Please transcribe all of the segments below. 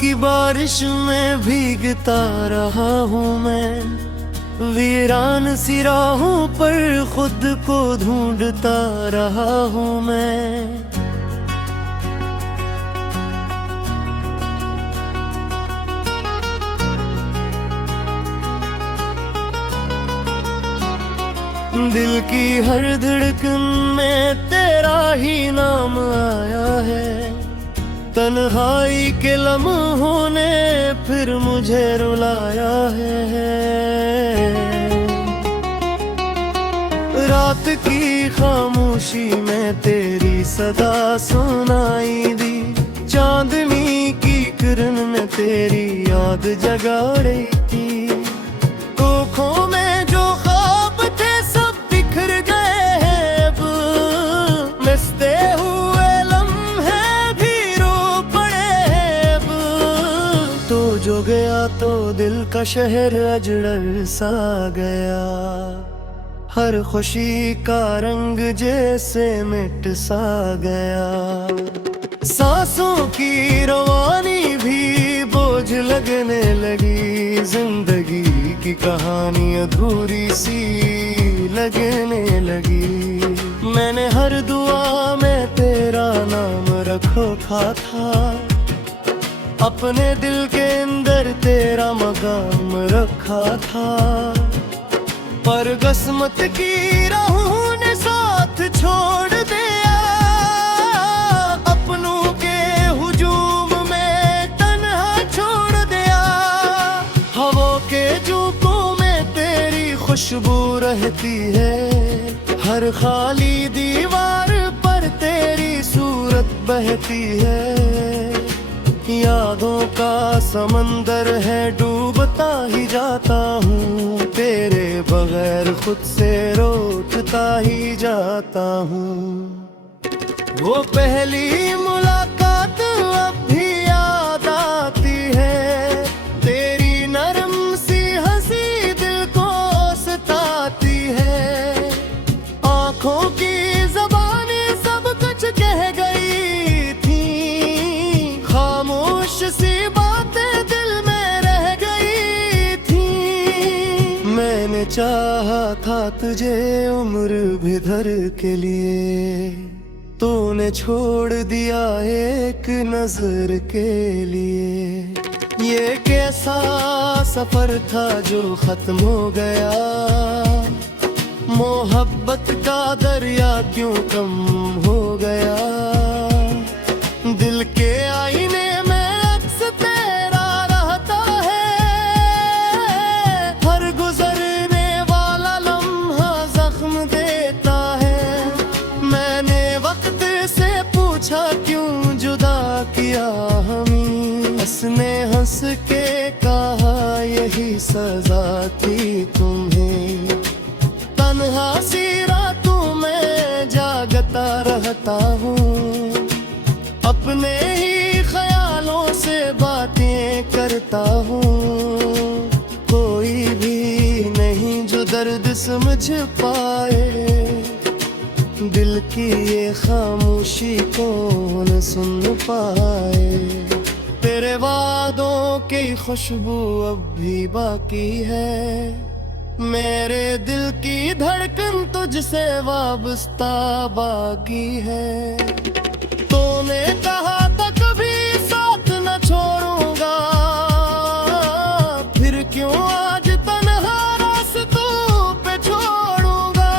की बारिश में भीगता रहा हूँ मैं, वीरान सी राहों पर खुद को ढूंढता रहा हूँ मैं। दिल की हर धड़कन में तेरा ही नाम आया है, तन्हाई के लम्हों ने फिर मुझे रुलाया है। रात की खामोशी में तेरी सदा सुनाई दी, चांदनी की किरण में तेरी याद जगा रही थी। आँखों में जो ख्वाब थे सब बिखर गए हैं अब, मिसते हुए लम्हे भी रो पड़े हैं अब। तो जो गया तो दिल का शहर अजगर सा गया, हर खुशी का रंग जैसे मिट सा गया। सांसों की रवानी भी बोझ लगने लगी, जिंदगी की कहानी अधूरी सी लगने लगी। मैंने हर दुआ में तेरा नाम रखा था, अपने दिल के अंदर तेरा मकाम रखा था। पर किस्मत की राहों ने साथ छोड़ दिया, अपनों के हुजूम में तन्हा छोड़ दिया। हवा के झोंकों में तेरी खुशबू रहती है, हर खाली दीवार पर तेरी सूरत बहती है। यादों का समंदर है डूबता ही जाता हूँ, तेरे बगैर खुद से रोकता ही जाता हूँ। वो पहली मुलाकात अब भी याद आती है, तेरी नरम सी हंसी दिल को सताती है। आँखों की ज़बानी सब कुछ कह गई थी, खामोश सी बातें दिल में रह गई थी। मैंने चाहा था तुझे उम्र भर के लिए, तूने छोड़ दिया एक नजर के लिए। ये कैसा सफर था जो खत्म हो गया, मोहब्बत का दरिया क्यों कम हो गया। दिल के आईने में अक्स तेरा रहता है, हर गुजरने वाला लम्हा जख्म देता है। मैंने वक्त से पूछा क्यों जुदा किया हमें, हंसने हंस के कहा यही सजा थी तुम्हें। तन्हा सी रातों में जागता रहता हूँ, अपने ही ख्यालों से बातें करता हूँ। कोई भी नहीं जो दर्द समझ पाए, दिल की ये खामोशी कौन सुन पाए। तेरे वादों की खुशबू अब भी बाकी है, मेरे दिल की धड़कन तुझसे वाबस्ता बाकी है। तूने कहा था कभी साथ न छोड़ूंगा, फिर क्यों आज तन्हा रास्तों पे छोड़ूंगा।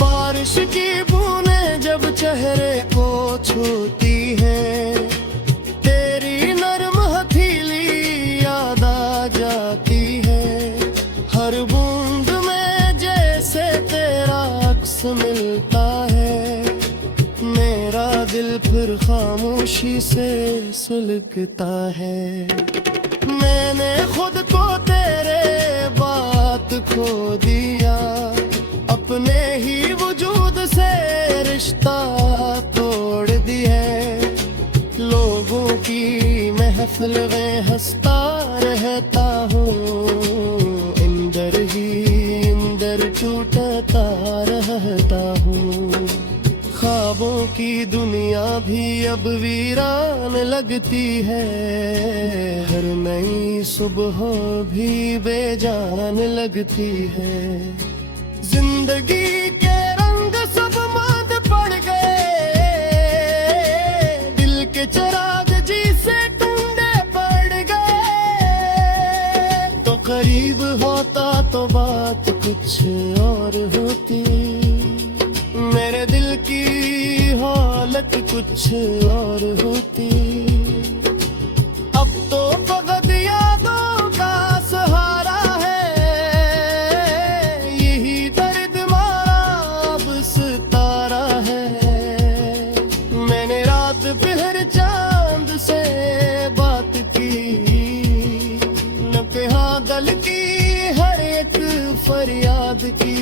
बारिश की बूंदें जब चेहरे को छूती हैं, तेरी नरम हथेली याद आ जाती है। हर बूंद में जैसे तेरा अक्स मिलता है, मेरा दिल फिर खामोशी से सुलगता है। मैंने खुद को तेरे बात खो दिया, अपने ही वजूद से रिश्ता तोड़ दिया। लोगों की महफिल में हंसता रहता हूँ, इंदर ही इंदर टूटता रहता हूँ। ख्वाबों की दुनिया भी अब वीरान लगती है, हर नई सुबह भी बेजान लगती है। जिंदगी के रंग सब मांद पड़ गए, दिल के चिराग जी से टूटे पड़ गए। तो करीब होता तो बात कुछ और होती, मेरे दिल की हालत कुछ और होती। अब तो फकत यादों का सहारा है, यही दर्द मारा अब सितारा है। मैंने रात पहर चांद से बात की, न कहा दिल की हर एक फरियाद की।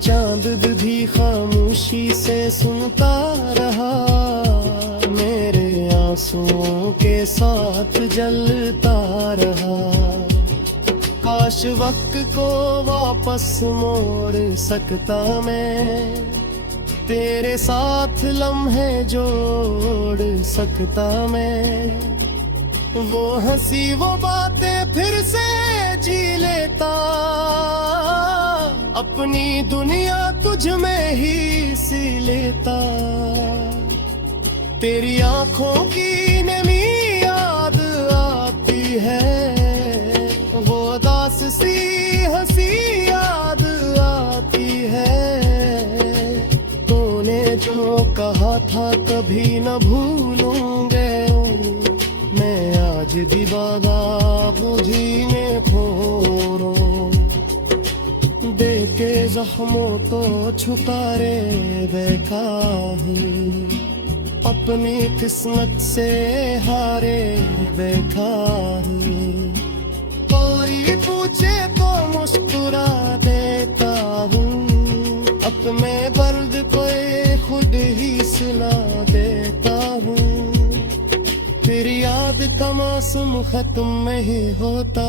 चांद भी खामोशी से सुनता रहा, मेरे आंसुओं के साथ जलता रहा। काश वक्त को वापस मोड़ सकता मैं, तेरे साथ लम्हे जोड़ सकता मैं। वो हंसी वो बातें फिर से जी लेता, अपनी दुनिया तुझ में ही सी लेता। तेरी आंखों की नमी याद आती है, वो उदास सी हंसी याद आती है। तूने जो कहा था कभी न भूलूंगे, मैं आज भी वादा बुझी में खोरो। देखे जख्मों तो छुपारे बैठा हूँ, अपनी किस्मत से हारे बैठा हूँ। कोई पूछे तो मुस्कुरा देता हूँ, अपने दर्द को खुद ही सुना देता हूँ। फिर याद का मौसम खत्म नहीं होता,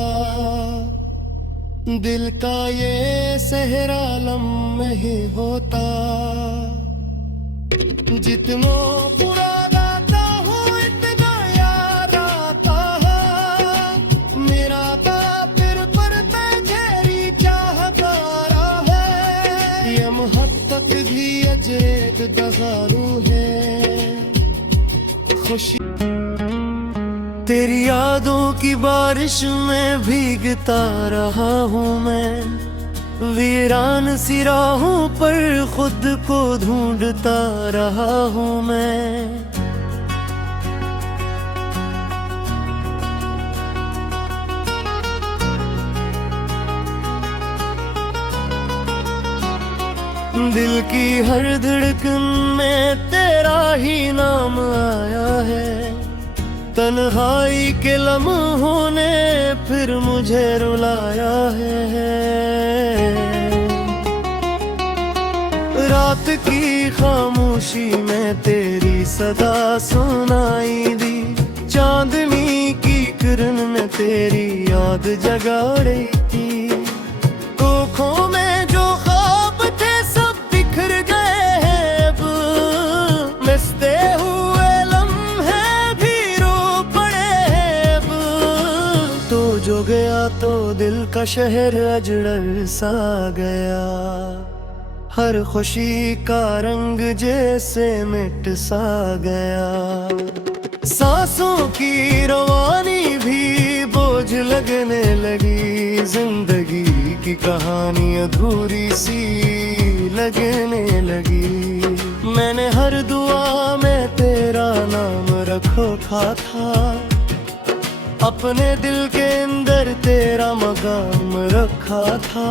दिल का ये सहरा लम्हे ही होता। जितना बुरा गाता हूँ इतना याद आता है, मेरा तारा फिर पड़ता घेरी चाहता रहा है। ये मोहब्बत भी अजरेक दगारू है, खुशी तेरी यादों की बारिश में भीगता रहा हूँ मैं। वीरान सी राहों पर खुद को ढूंढता रहा हूँ मैं। दिल की हर धड़कन में तेरा ही नाम आया है, तन्हाई के लम्हों ने फिर मुझे रुलाया है। रात की खामोशी में तेरी सदा सुनाई दी, चांदनी की किरण में तेरी याद जगा रही थी। आँखों में जो ख्वाब थे सब बिखर गए हैं, अब मिसते हुए जो गया तो दिल का शहर अजड़ल सा गया। हर खुशी का रंग जैसे मिट सा गया। सांसों की रवानी भी बोझ लगने लगी, जिंदगी की कहानी अधूरी सी लगने लगी। मैंने हर दुआ में तेरा नाम रखा था, अपने दिल के अंदर तेरा मकाम रखा था।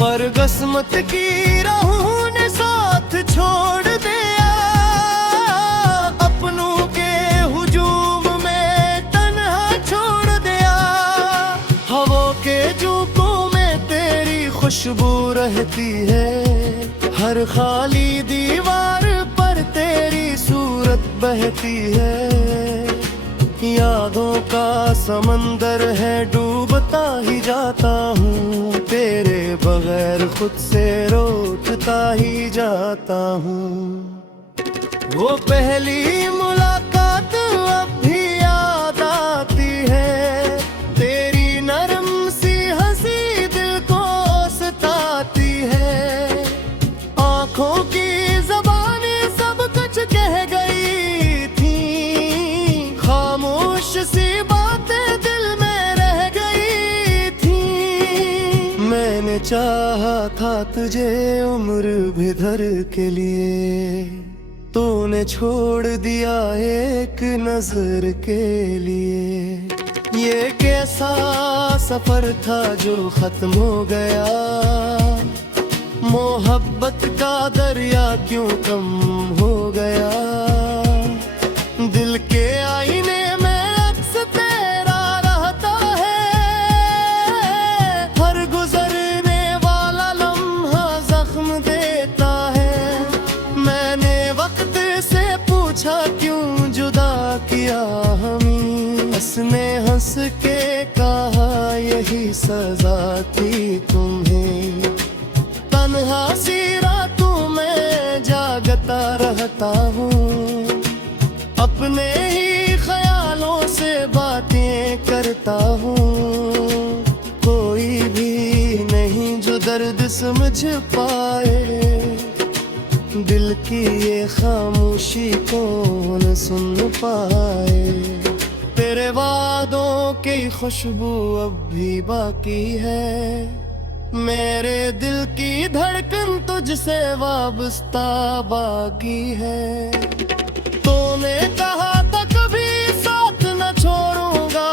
पर किस्मत की राहों ने साथ छोड़ दिया, अपनों के हुजूम में तन्हा छोड़ दिया। हवा के झोंकों में तेरी खुशबू रहती है, हर खाली दीवार पर तेरी सूरत बहती है। यादों का समंदर है डूबता ही जाता हूँ, तेरे बगैर खुद से रोकता भूलता ही जाता हूँ। वो पहली मुलाकात अब भी याद आती है, तेरी नरम सी हंसी दिल को सताती है। आंखों की ज़बानें सब कुछ कह गई थी, खामोश सी बातें दिल में रह गई थी। मैंने चाहा था तुझे उम्र भी भर के लिए, तूने छोड़ दिया एक नजर के लिए। ये कैसा सफर था जो खत्म हो गया, मोहब्बत का दरिया क्यों कम हो गया। दिल के आईने में अक्स तेरा रहता है, हर गुजरने वाला लम्हा जख्म देता है। मैंने वक्त से पूछा क्यों जुदा किया हमें, हंसने हंस के कहा यही सजा थी तुम्हें। तन्हा सी रातों में जागता रहता हूँ, अपने ही ख्यालों से बातें करता हूँ। कोई भी नहीं जो दर्द समझ पाए, दिल की ये खामोशी कौन सुन पाए। तेरे वादों की खुशबू अब भी बाकी है, मेरे दिल की धड़कन तुझसे वाबस्ता बाकी है। तूने कहा था कभी साथ न छोड़ूंगा,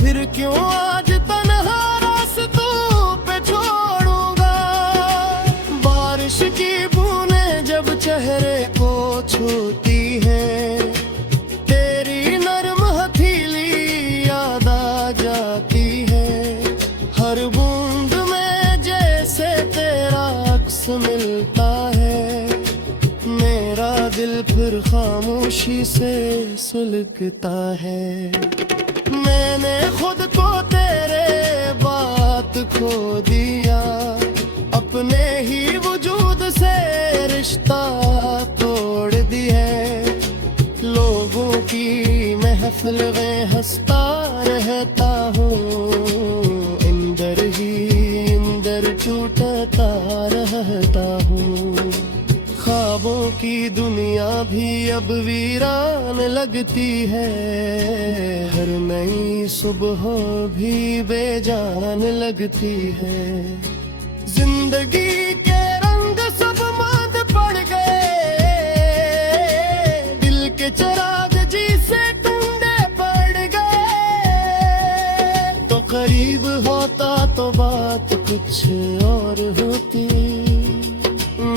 फिर क्यों आज तन्हा रास्तों पे छोड़ूंगा। बारिश की बूंदें जब चेहरे को छूती हैं, तेरी नरम हथेली याद आ जाती है। हर बूंद में जैसे तेरा अक्स मिलता है, मेरा दिल फिर खामोशी से सुलगता है। मैंने खुद को तेरे बात खो दिया, अपने ही वजूद से रिश्ता तोड़ दिया। लोगों की महफिल में हंसता रहता हूँ, इंदर ही इंदर टूटता रहता हूँ। ख्वाबों की दुनिया भी अब वीरान लगती है, हर नई सुबह भी बेजान लगती है। जिंदगी के रंग सब मांद पड़ गए, दिल के चिराग जी से टूटे पड़ गए। तो करीब होता तो बात कुछ और होती,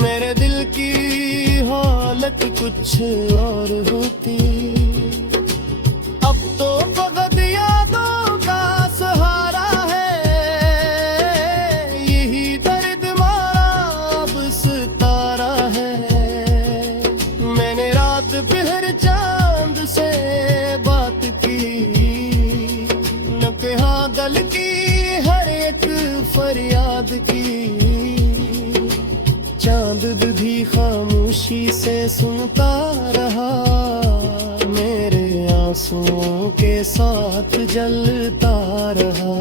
मेरे दिल की हालत कुछ और होती। अब तो फकत यादों का सहारा है, यही दर्द मारा अब सितारा है। मैंने रात पहर चांद से बात की, न कहा गल की हर एक फरियाद की। चांद भी खामोशी से सुनता रहा, मेरे आंसुओं के साथ जलता रहा।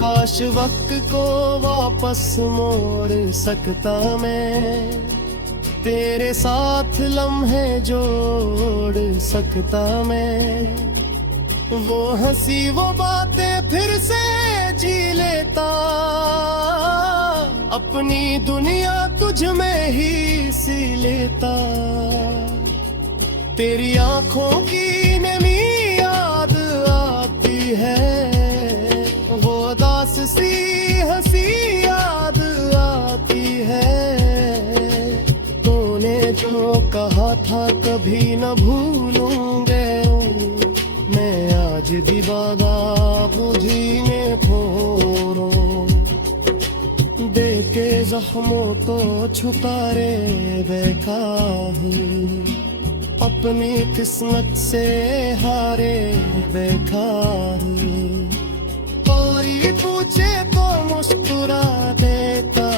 काश वक्त को वापस मोड़ सकता मैं, तेरे साथ लम्हे जोड़ सकता मैं। वो हंसी वो बातें फिर से जी लेता, अपनी दुनिया तुझ में ही सी लेता। तेरी आंखों की नमी याद आती है, वो उदास सी हंसी याद आती है। तूने जो कहा था कभी न भूलूंगे, मैं आज भी वादा बुझी में फोड़ूं। देके जख्मों को छुपारे बैठा हूँ, अपनी किस्मत से हारे बैठा हूँ। कोई पूछे तो मुस्कुरा देता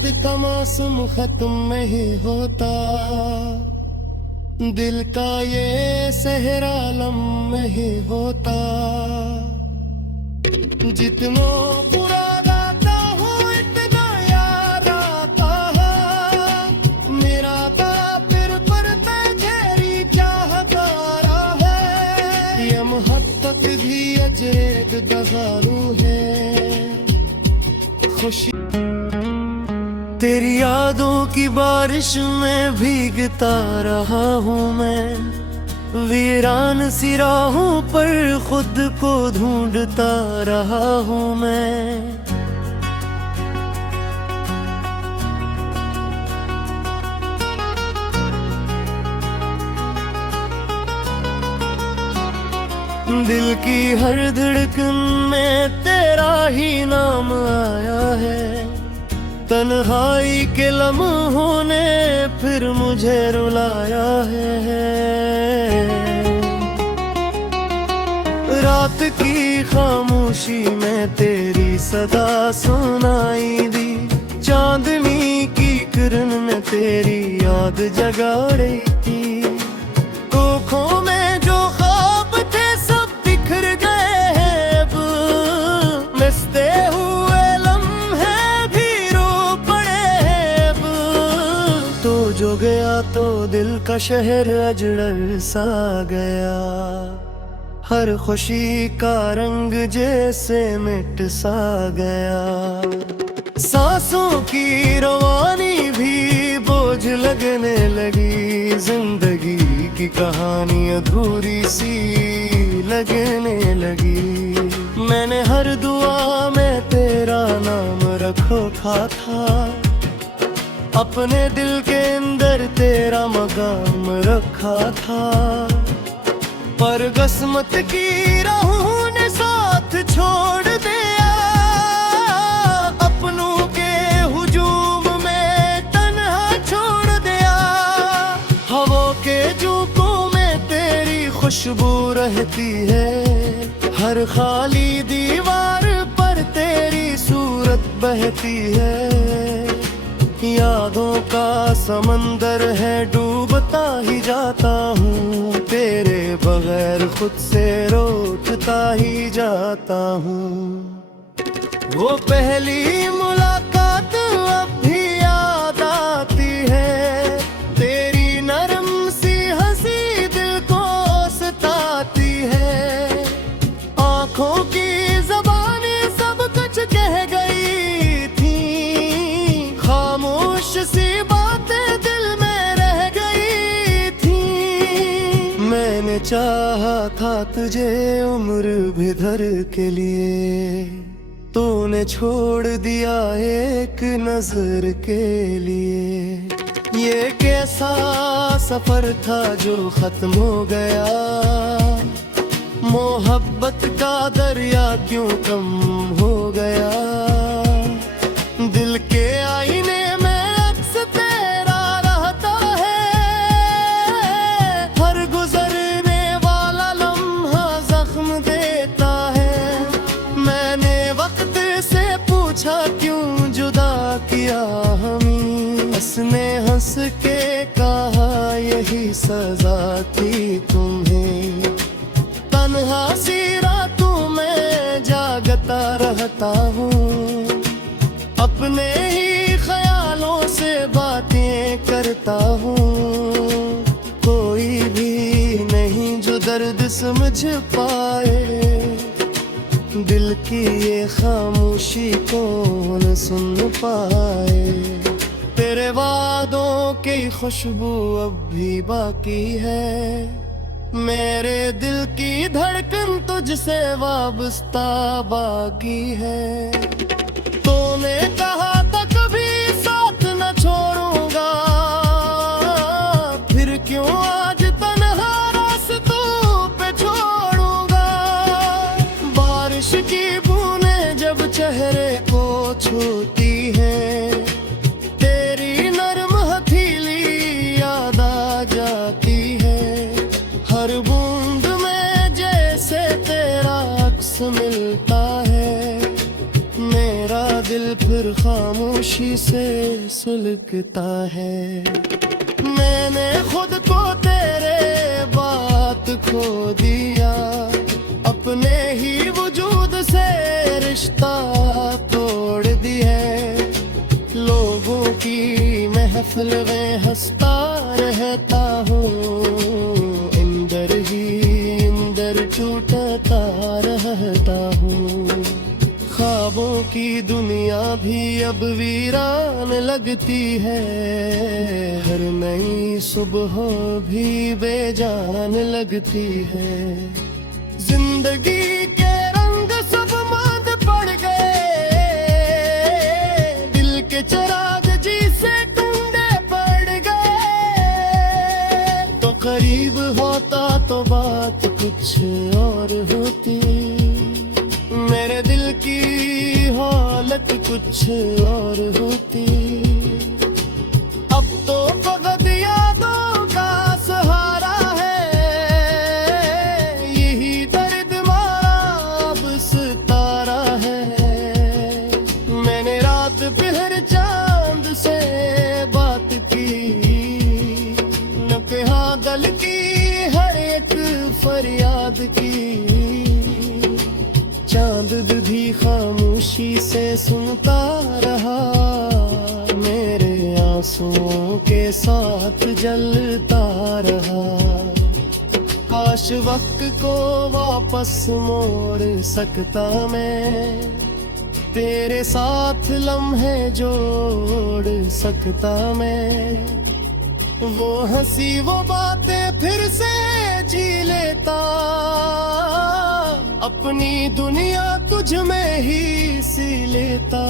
अब का मौसम खत्म नहीं होता, दिल का ये सहरा लम्हे ही होता। जितना बुरा गाता हूँ इतना याद आता है, मेरा फिर पर तेरी चाहता रहा है। ये मोहब्बत भी अजरेग दगारू है, खुशी तेरी यादों की बारिश में भीगता रहा हूँ मैं, वीरान सी राहों पर खुद को ढूंढता रहा हूँ मैं। दिल की हर धड़कन में तेरा ही नाम आया है, तन्हाई के लम्हों ने फिर मुझे रुलाया है। रात की खामोशी में तेरी सदा सुनाई दी, चांदनी की किरण में तेरी याद जगा रही थी। आँखों में जो ख्वाब थे सब बिखर गए हैं अब, मिसते हुए लम्हे भी रो पड़े हैं अब। तो जो गया तो दिल का शहर अजड़ल सा गया, हर खुशी का रंग जैसे मिट सा गया। सांसों की रवानी भी बोझ लगने लगी, जिंदगी की कहानी अधूरी सी लगने लगी। मैंने हर दुआ में तेरा नाम रखा था, अपने दिल के अंदर तेरा मकाम रखा था। पर किस्मत की राहों ने साथ छोड़ दिया, अपनों के हुजूम में तन्हा छोड़ दिया। हवा के झोंकों में तेरी खुशबू रहती है, हर खाली दीवार पर तेरी सूरत बहती है। यादों का समंदर है डूबता ही जाता हूँ, तेरे बगैर खुद से रोता ही जाता हूँ। वो पहली मुलाकात अब भी याद आती है, तेरी नरम सी हंसी दिल को सताती है। आँखों की ज़बानी सब कुछ कह गई थी, खामोश सी बातें दिल में रह गई थी। मैंने चाहा था तुझे उम्र भी भर के लिए, तूने छोड़ दिया एक नजर के लिए। ये कैसा सफर था जो खत्म हो गया, मोहब्बत का दरिया क्यों कम हो गया। दिल के आईने में अक्स तेरा रहता है, हर गुजरने वाला लम्हा जख्म देता है। मैंने वक्त से पूछा क्यों जुदा किया हमें, उसने हंस के कहा यही सजा थी तुम्हें। तन्हा सी रातों में जागता रहता हूँ, अपने ही ख्यालों से बातें करता हूँ। कोई भी नहीं जो दर्द समझ पाए, दिल की ये खामोशी कौन सुन पाए। तेरे वादों की खुशबू अब भी बाकी है, मेरे दिल की धड़कन तुझसे वाबस्ता बाकी है। तूने कहा था कभी साथ न छोड़ूंगा, फिर क्यों आज तन्हा रास्तों पे छोड़ूंगा। बारिश की बूंदें जब चेहरे को छूती हैं, तेरी नरम हथेली याद आ जाती है। हर बूंद में जैसे तेरा अक्स मिलता है, मेरा दिल फिर खामोशी से सुलगता है। मैंने खुद को तेरे बात खो दिया, अपने ही वजूद से रिश्ता तोड़ दिया। लोगों की महफिल में हंसता रहता हूँ, इंदर ही इंदर टूटता रहता हूँ। ख्वाबों की दुनिया भी अब वीरान लगती है, हर नई सुबह भी बेजान लगती है। जिंदगी के रंग सब मांद पड़ गए, दिल के चिराग जी से टूटे पड़ गए। तो करीब होता तो बात कुछ और होती, मेरे दिल की हालत कुछ और होती। अब तो फकत यादों का सहारा है, यही दर्द मारा अब सितारा है। मैंने रात पहर चांद से बात की, न कहा गल की हर एक फरियाद की। चांद भी खामोशी से सुनता रहा, मेरे आंसुओं के साथ जलता रहा। काश वक्त को वापस मोड़ सकता मैं, तेरे साथ लम्हे जोड़ सकता मैं। वो हंसी वो बातें फिर से जी लेता, अपनी दुनिया तुझ में ही सी लेता।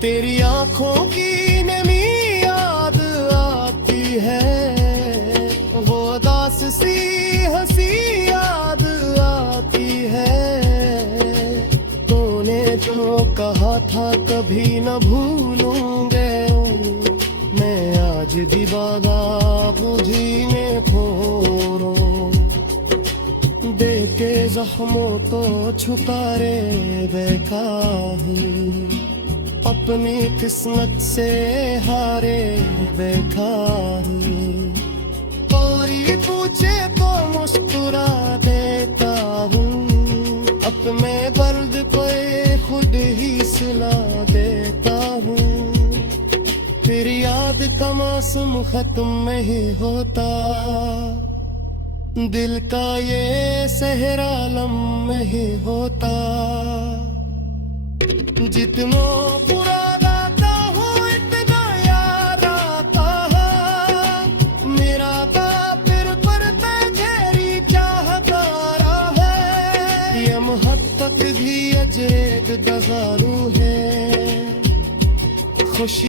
तेरी आंखों की नमी याद आती है, वो उदास सी हंसी याद आती है। तूने जो कहा था कभी न भूलूंगे, मैं आज भी वादा बुझी में खोरो। देखे जख्मों तो छुपारे देखा हूँ, अपनी किस्मत से हारे देखा हूँ। कोई पूछे तो मुस्कुरा देता हूँ, अपने दर्द को खुद ही सुना देता हूँ। फिर याद का मौसम खत्म नहीं होता, दिल का ये सहरा लम्हे ही होता। जितना बुरा गाता हूँ इतना याद आता है, मेरा फिर पड़ता गहरी चाहता है। ये मोहब्बत भी अजब दगारू है, खुशी